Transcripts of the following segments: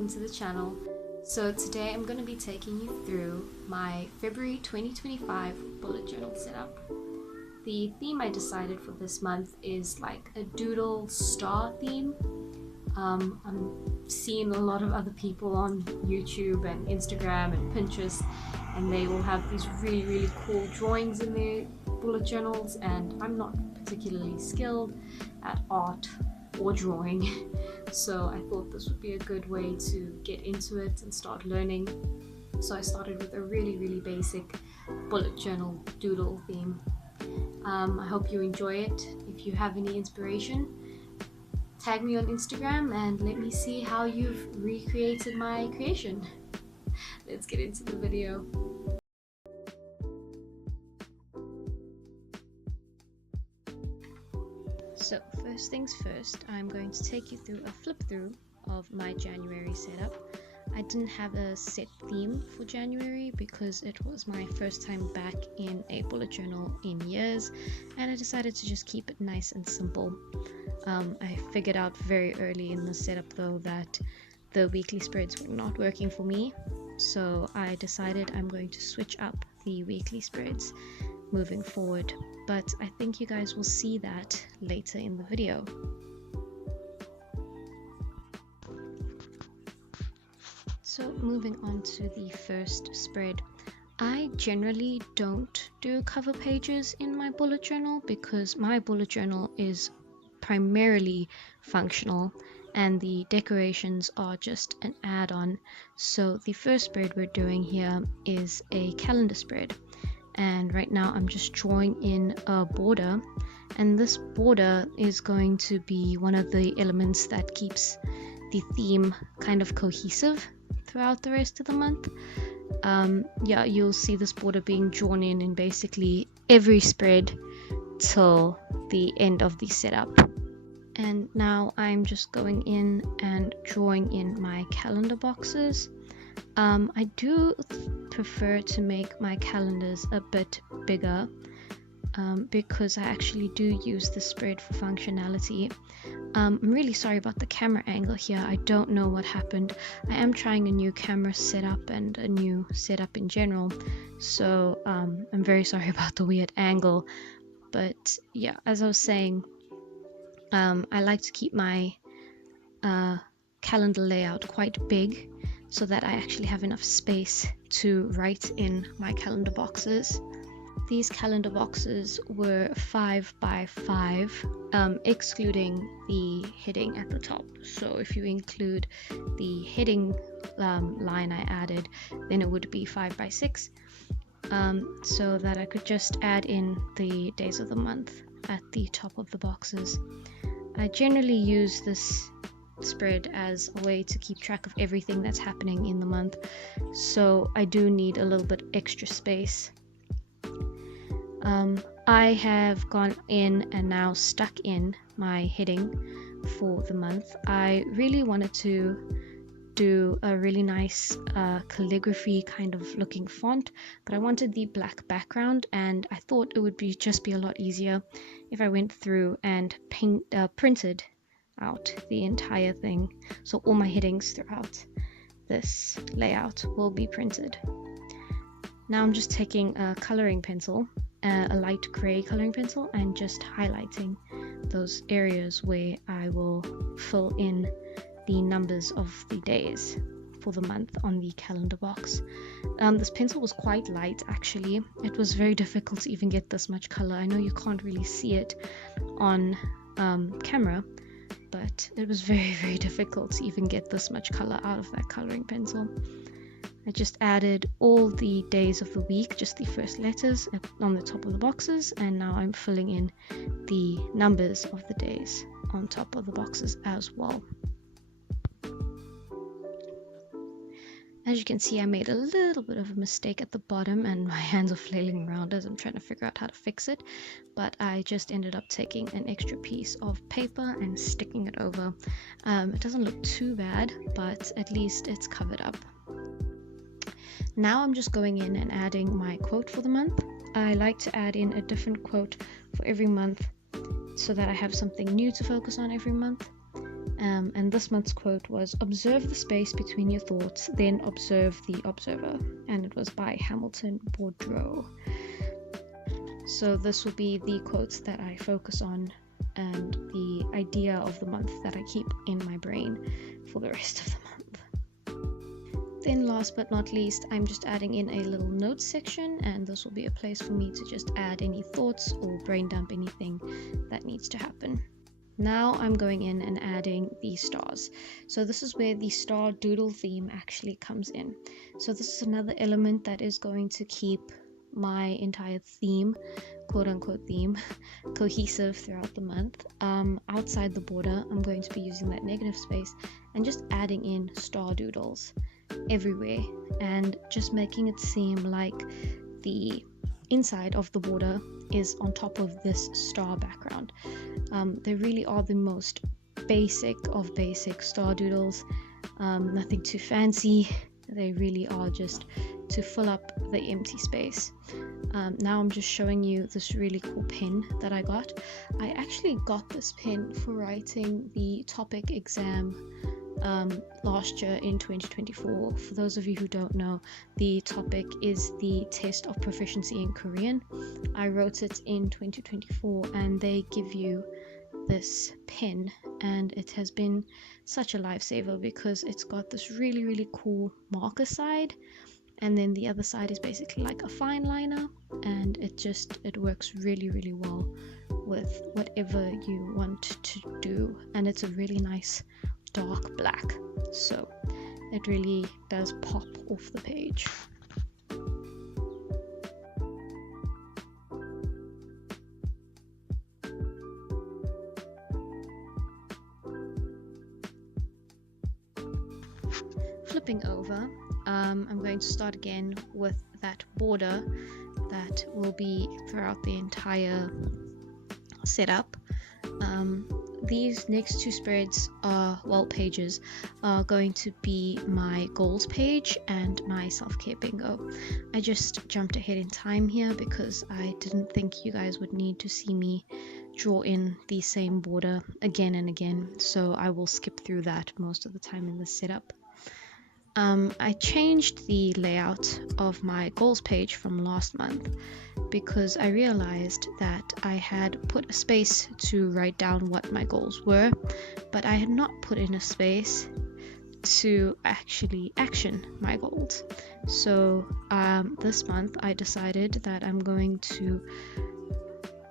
welcome to the channel. So today I'm going to be taking you through my February 2025 bullet journal setup. The theme I decided for this month is like a doodle star theme. I'm seeing a lot of other people on YouTube and Instagram and Pinterest, and they will have these really cool drawings in their bullet journals, and I'm not particularly skilled at art or drawing, so I thought this would be a good way to get into it and start learning. So I started with a really basic bullet journal doodle theme. I hope you enjoy it. If you have any inspiration, tag me on Instagram and let me see how you've recreated my creation. Let's get into the video. So first things first, I'm going to take you through a flip through of my January setup. I didn't have a set theme for January because it was my first time back in a bullet journal in years, and I decided to just keep it nice and simple. I figured out very early in the setup though that the weekly spreads were not working for me, so I decided I'm going to switch up the weekly spreads moving forward, but I think you guys will see that later in the video. So moving on to the first spread, I generally don't do cover pages in my bullet journal because my bullet journal is primarily functional and the decorations are just an add-on. So the first spread we're doing here is a calendar spread, and right now I'm just drawing in a border, and this border is going to be one of the elements that keeps the theme kind of cohesive throughout the rest of the month. Yeah, you'll see this border being drawn in basically every spread till the end of the setup. And now I'm just going in and drawing in my calendar boxes. I do prefer to make my calendars a bit bigger because I actually do use the spread for functionality. I'm really sorry about the camera angle here. I don't know what happened. I am trying a new camera setup and a new setup in general, so I'm very sorry about the weird angle. But yeah, as I was saying, I like to keep my calendar layout quite big so that I actually have enough space to write in my calendar boxes. These calendar boxes were 5 by 5, excluding the heading at the top. So if you include the heading line I added, then it would be 5 by 6, so that I could just add in the days of the month at the top of the boxes. I generally use this spread as a way to keep track of everything that's happening in the month, so I do need a little bit extra space. I have gone in and now stuck in my heading for the month. I really wanted to do a really nice calligraphy kind of looking font, but I wanted the black background, and I thought it would just be a lot easier if I went through and printed out the entire thing. So all my headings throughout this layout will be printed. Now I'm just taking a coloring pencil, a light gray coloring pencil, and just highlighting those areas where I will fill in the numbers of the days for the month on the calendar box. This pencil was quite light actually. It was very difficult to even get this much color. I know you can't really see it on camera, but it was very difficult to even get this much color out of that coloring pencil. I just added all the days of the week, just the first letters on the top of the boxes, and now I'm filling in the numbers of the days on top of the boxes as well. As you can see, I made a little bit of a mistake at the bottom and my hands are flailing around as I'm trying to figure out how to fix it, but I just ended up taking an extra piece of paper and sticking it over. It doesn't look too bad, but at least it's covered up. Now I'm just going in and adding my quote for the month. I like to add in a different quote for every month so that I have something new to focus on every month. And this month's quote was, "Observe the space between your thoughts, then observe the observer." And it was by Hamilton Boudreaux. So this will be the quotes that I focus on and the idea of the month that I keep in my brain for the rest of the month. Then last but not least, I'm just adding in a little notes section, and this will be a place for me to just add any thoughts or brain dump anything that needs to happen. Now I'm going in and adding the stars. So this is where the star doodle theme actually comes in. So this is another element that is going to keep my entire theme, quote unquote theme, cohesive throughout the month. Outside the border, I'm going to be using that negative space and just adding in star doodles everywhere and just making it seem like the inside of the border is on top of this star background. They really are the most basic of basic star doodles, nothing too fancy. They really are just to fill up the empty space. Now I'm just showing you this really cool pen that I got. I actually got this pen for writing the topic exam last year in 2024. For those of you who don't know, the topic is the test of proficiency in Korean. I wrote it in 2024, and they give you this pen, and it has been such a lifesaver because it's got this really cool marker side, and then the other side is basically like a fine liner, and it works really well with whatever you want to do, and it's a really nice dark black, so it really does pop off the page. Flipping over, I'm going to start again with that border that will be throughout the entire setup. These next two spreads pages are going to be my goals page and my self-care bingo. I just jumped ahead in time here because I didn't think you guys would need to see me draw in the same border again and again, so I will skip through that most of the time in this setup. I changed the layout of my goals page from last month because I realized that I had put a space to write down what my goals were, but I had not put in a space to actually action my goals. So this month I decided that I'm going to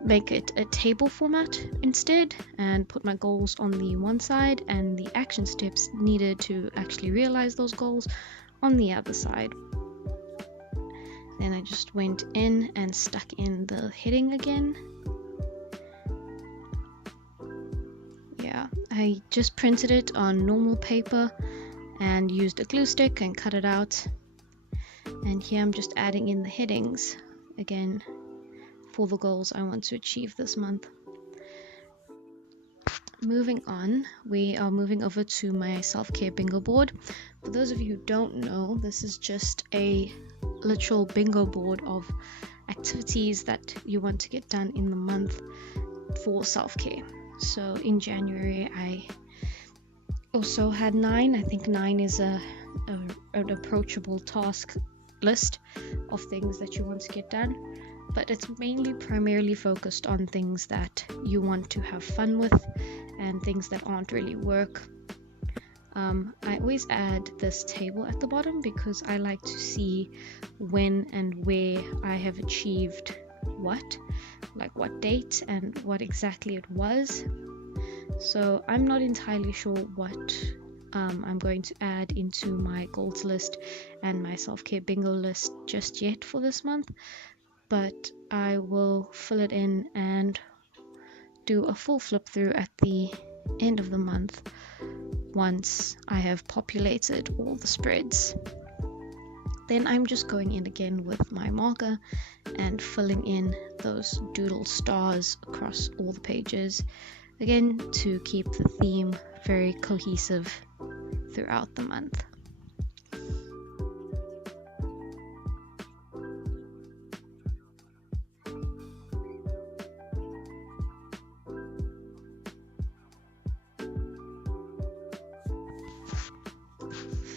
make it a table format instead and put my goals on the one side and the action steps needed to actually realize those goals on the other side. Then I just went in and stuck in the heading again. Yeah, I just printed it on normal paper and used a glue stick and cut it out. And here I'm just adding in the headings again for the goals I want to achieve this month. Moving on, we are moving over to my self-care bingo board. For those of you who don't know, this is just a literal bingo board of activities that you want to get done in the month for self-care. So in January I also had 9. I think 9 is an approachable task list of things that you want to get done, but it's primarily focused on things that you want to have fun with and things that aren't really work. I always add this table at the bottom because I like to see when and where I have achieved what, like what date and what exactly it was. So I'm not entirely sure what I'm going to add into my goals list and my self-care bingo list just yet for this month, but I will fill it in and do a full flip through at the end of the month once I have populated all the spreads. Then I'm just going in again with my marker and filling in those doodle stars across all the pages, again to keep the theme very cohesive throughout the month.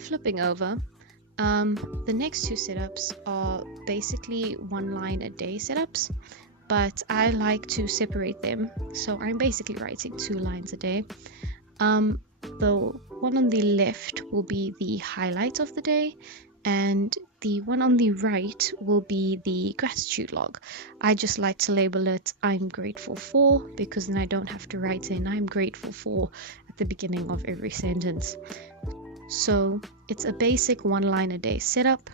flipping over, the next two setups are basically 1 line a day setups, but I like to separate them, so I'm basically writing 2 lines a day. The one on the left will be the highlight of the day, and the one on the right will be the gratitude log. I just like to label it I'm grateful for, because then I don't have to write in I'm grateful for at the beginning of every sentence. So it's a basic 1 line a day setup.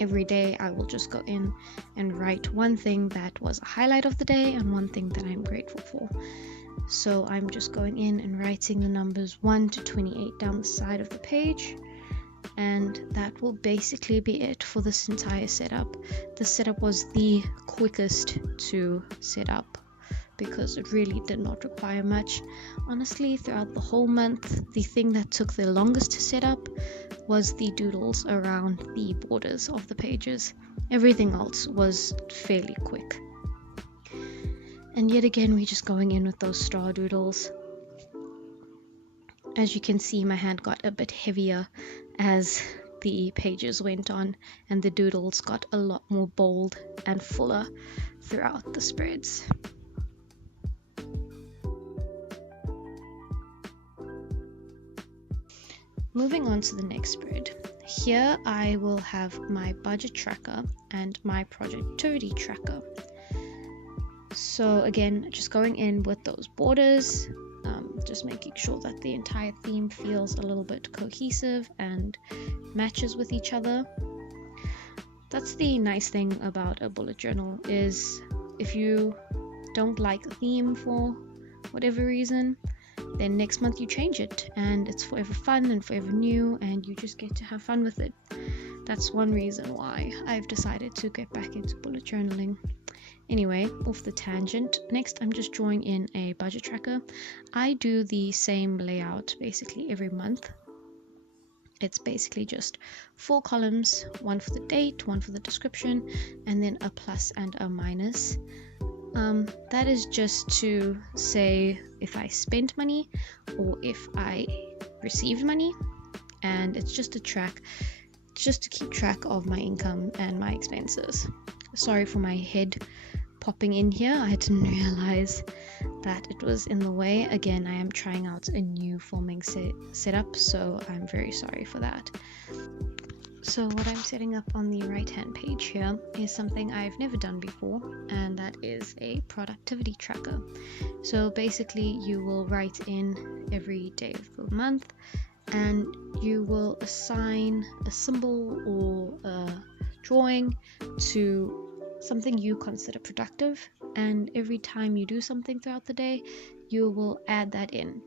Every day I will just go in and write one thing that was a highlight of the day and one thing that I'm grateful for. So I'm just going in and writing the numbers 1 to 28 down the side of the page, and that will basically be it for this entire setup. The setup was the quickest to set up because it really did not require much. Honestly, throughout the whole month, the thing that took the longest to set up was the doodles around the borders of the pages. Everything else was fairly quick. And yet again, we're just going in with those star doodles. As you can see, my hand got a bit heavier as the pages went on, and the doodles got a lot more bold and fuller throughout the spreads. Moving on to the next spread. Here I will have my budget tracker and my productivity tracker. So again, just going in with those borders, just making sure that the entire theme feels a little bit cohesive and matches with each other. That's the nice thing about a bullet journal, is if you don't like a theme for whatever reason, then next month you change it and it's forever fun and forever new, and you just get to have fun with it. That's one reason why I've decided to get back into bullet journaling. Anyway, off the tangent, next I'm just drawing in a budget tracker. I do the same layout basically every month. It's basically just 4 columns, one for the date, one for the description, and then a plus and a minus. That is just to say if I spent money or if I received money, and it's just to keep track of my income and my expenses. Sorry for my head popping in here. I didn't realize that it was in the way. Again, I am trying out a new filming setup, so I'm very sorry for that. So what I'm setting up on the right hand page here is something I've never done before, and that is a productivity tracker. So basically you will write in every day of the month, and you will assign a symbol or a drawing to something you consider productive, and every time you do something throughout the day, you will add that in.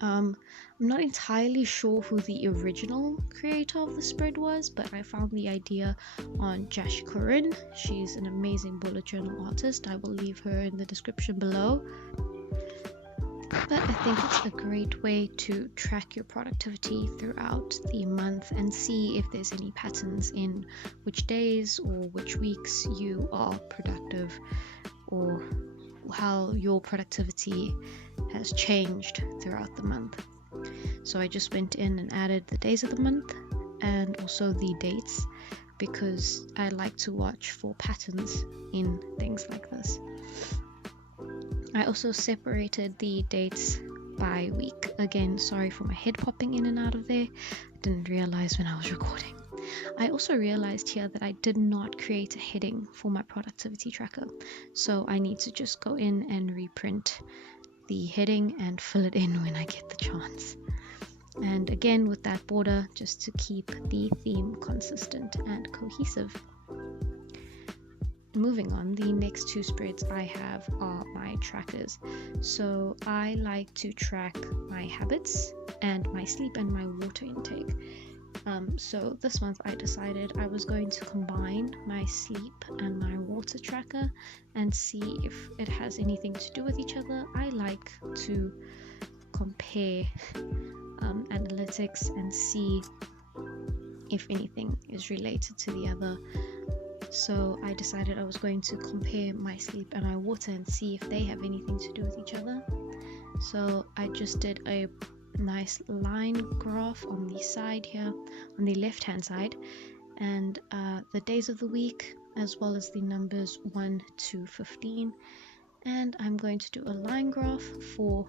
I'm not entirely sure who the original creator of the spread was, but I found the idea on Jash Corinne. She's an amazing bullet journal artist. I will leave her in the description below. But I think it's a great way to track your productivity throughout the month and see if there's any patterns in which days or which weeks you are productive, or how your productivity has changed throughout the month. So I just went in and added the days of the month and also the dates, because I like to watch for patterns in things like this. I also separated the dates by week. Again, sorry for my head popping in and out of there. I didn't realize when I was recording. I also realized here that I did not create a heading for my productivity tracker, so I need to just go in and reprint the heading and fill it in when I get the chance. And again, with that border, just to keep the theme consistent and cohesive. Moving on, the next 2 spreads I have are my trackers. So I like to track my habits and my sleep and my water intake. So this month I decided I was going to combine my sleep and my water tracker and see if it has anything to do with each other. I like to compare analytics and see if anything is related to the other. So I decided I was going to compare my sleep and my water and see if they have anything to do with each other. So I just did a nice line graph on the side here, on the left hand side, and the days of the week, as well as the numbers 1 to 15. And I'm going to do a line graph for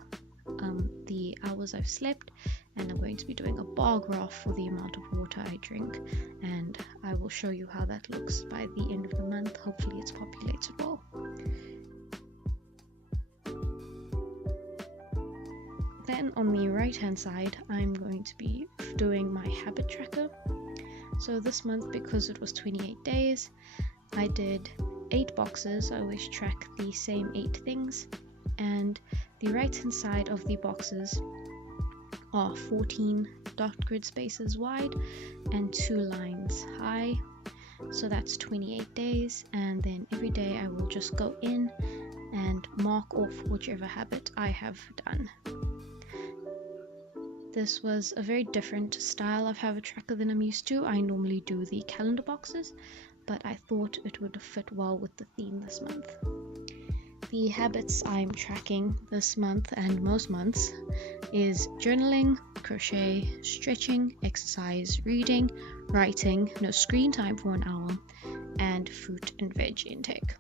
the hours I've slept, and I'm going to be doing a bar graph for the amount of water I drink, and I will show you how that looks by the end of the month. Hopefully it's populated well. Then on the right hand side, I'm going to be doing my habit tracker. So this month, because it was 28 days, I did 8 boxes. I always track the same 8 things, and the right hand side of the boxes are 14 dot grid spaces wide and 2 lines high. So that's 28 days, and then every day I will just go in and mark off whichever habit I have done. This was a very different style of habit tracker than I'm used to. I normally do the calendar boxes, but I thought it would fit well with the theme this month. The habits I'm tracking this month and most months is journaling, crochet, stretching, exercise, reading, writing, no screen time for an hour, and fruit and veg intake.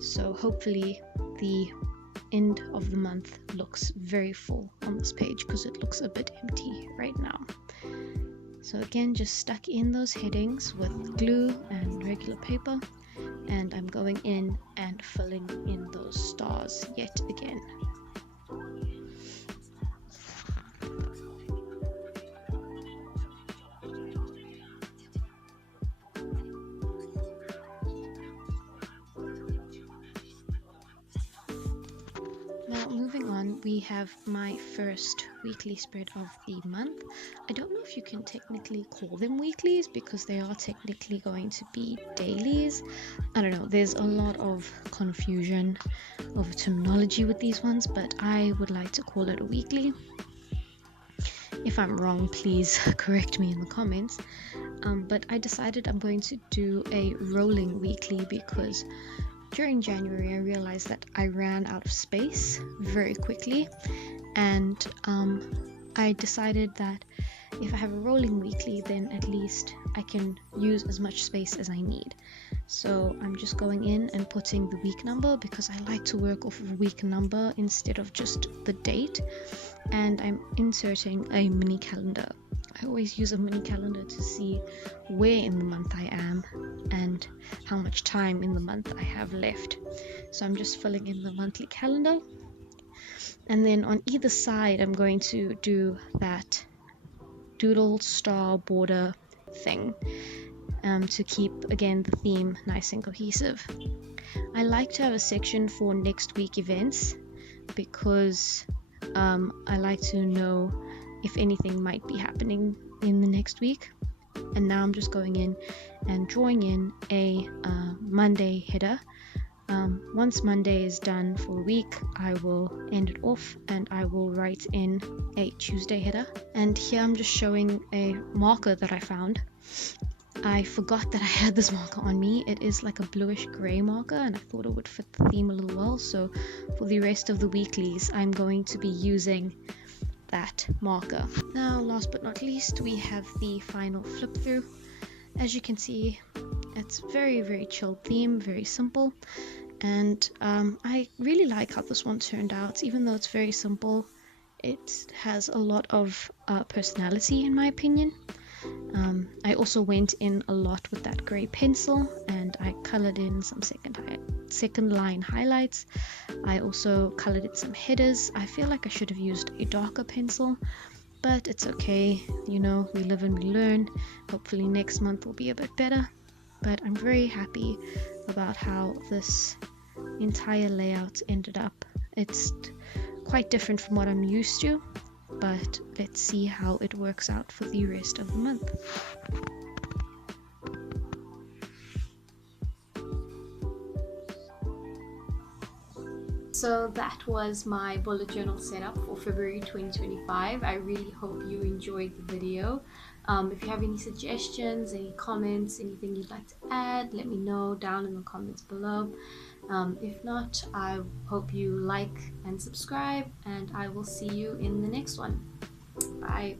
So hopefully the end of the month looks very full on this page, because it looks a bit empty right now. So again, just stuck in those headings with glue and regular paper, and I'm going in and filling in those stars yet again. Now moving on, we have my first weekly spread of the month. I don't know if you can technically call them weeklies, because they are technically going to be dailies. I don't know, there's a lot of confusion over terminology with these ones, but I would like to call it a weekly. If I'm wrong, please correct me in the comments. But I decided I'm going to do a rolling weekly because during January I realized that I ran out of space very quickly, and I decided that if I have a rolling weekly, then at least I can use as much space as I need. So I'm just going in and putting the week number, because I like to work off of a week number instead of just the date, and I'm inserting a mini calendar. I always use a mini calendar to see where in the month I am and how much time in the month I have left. So I'm just filling in the monthly calendar, and then on either side I'm going to do that doodle star border thing to keep again the theme nice and cohesive. I like to have a section for next week events, because I like to know if anything might be happening in the next week. And now I'm just going in and drawing in a Monday header. Once Monday is done for a week, I will end it off and I will write in a Tuesday header. And here I'm just showing a marker that I found. I forgot that I had this marker on me. It is like a bluish grey marker, and I thought it would fit the theme a little well. So for the rest of the weeklies, I'm going to be using that marker. Now, last but not least, we have the final flip through. As you can see, it's very chill theme, very simple, and I really like how this one turned out. Even though it's very simple, it has a lot of personality in my opinion. I also went in a lot with that grey pencil, and I colored in some second line highlights. I also colored in some headers. I feel like I should have used a darker pencil, but it's okay, you know, we live and we learn. Hopefully next month will be a bit better, but I'm very happy about how this entire layout ended up. It's quite different from what I'm used to, but let's see how it works out for the rest of the month. So that was my bullet journal setup for February 2025. I really hope you enjoyed the video. If you have any suggestions, any comments, anything you'd like to add, let me know down in the comments below. If not, I hope you like and subscribe, and I will see you in the next one. Bye.